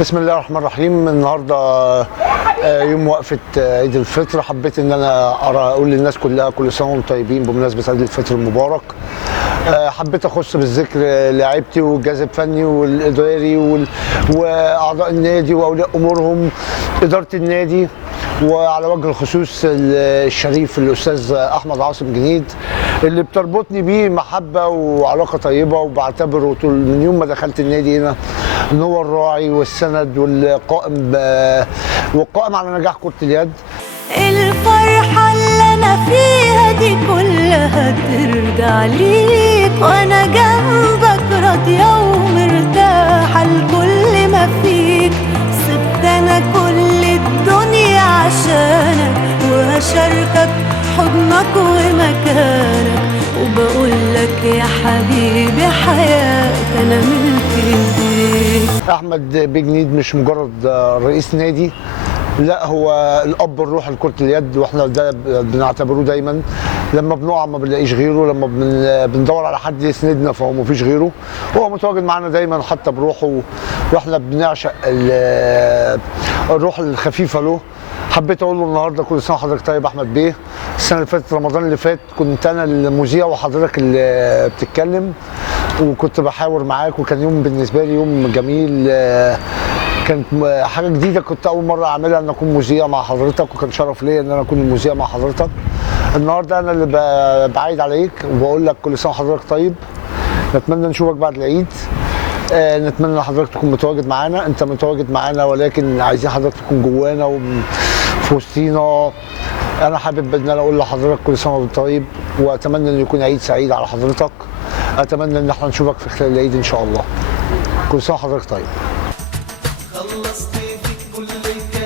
بسم الله الرحمن الرحيم. النهارده يوم وقفه عيد الفطر. حبيت ان انا اقول للناس كلها كل سنه وانتم طيبين بمناسبه عيد الفطر المبارك. حبيت اخص بالذكر لاعيبتي والجهاز الفني والاداري واعضاء النادي واولياء امورهم، اداره النادي، وعلى وجه الخصوص الشريف الاستاذ احمد عاصم جنيد اللي بتربطني بيه محبه وعلاقه طيبه، وبعتبره طول من يوم ما دخلت النادي هنا ان هو الراعي والسند والقائم على نجاح كرة اليد. الفرحة اللي أنا فيها دي كلها ترجع ليك، وأنا جنبك راضية ومرتاحة لكل ما فيك. سبت أنا كل الدنيا عشانك، وهشاركك حضنك ومكانك، وبقول لك يا حبيبي حياتي أنا ملك إيديك. أحمد بيه جنيد مش مجرد رئيس نادي، لا هو الاب الروحي لكره اليد، واحنا ده بنعتبروه دايما. لما بنقع ما بنلاقيش غيره، لما بندور على حد يسندنا فهو مفيش غيره. هو متواجد معانا دايما حتى بروحه، واحنا بنعشق الروح الخفيفه له. حبيت اقول له النهارده كل سنه وحضرتك طيب احمد بيه. السنه اللي فاتت رمضان اللي فات كنت انا المذيع وحضرتك اللي بتتكلم، وكنت بحاور معاك، وكان يوم بالنسبه لي يوم جميل. كانت حاجه جديده، كنت اول مره اعملها ان اكون مذيع مع حضرتك، وكان شرف ليا ان انا اكون المذيع مع حضرتك. النهارده انا اللي بعيد عليك وبقول لك كل سنه وحضرتك طيب. نتمنى نشوفك بعد العيد. نتمنى حضرتك تكون متواجد معانا. انت متواجد معانا، ولكن عايزين حضرتك تكون جوانا وفي وسطينا. انا حابب ان انا اقول لحضرتك كل سنه وانت طيب، واتمنى ان يكون عيد سعيد على حضرتك. اتمنى ان احنا نشوفك في خلال العيد ان شاء الله. كل سنه وحضرتك طيب. خلصت فيك كل الكلام.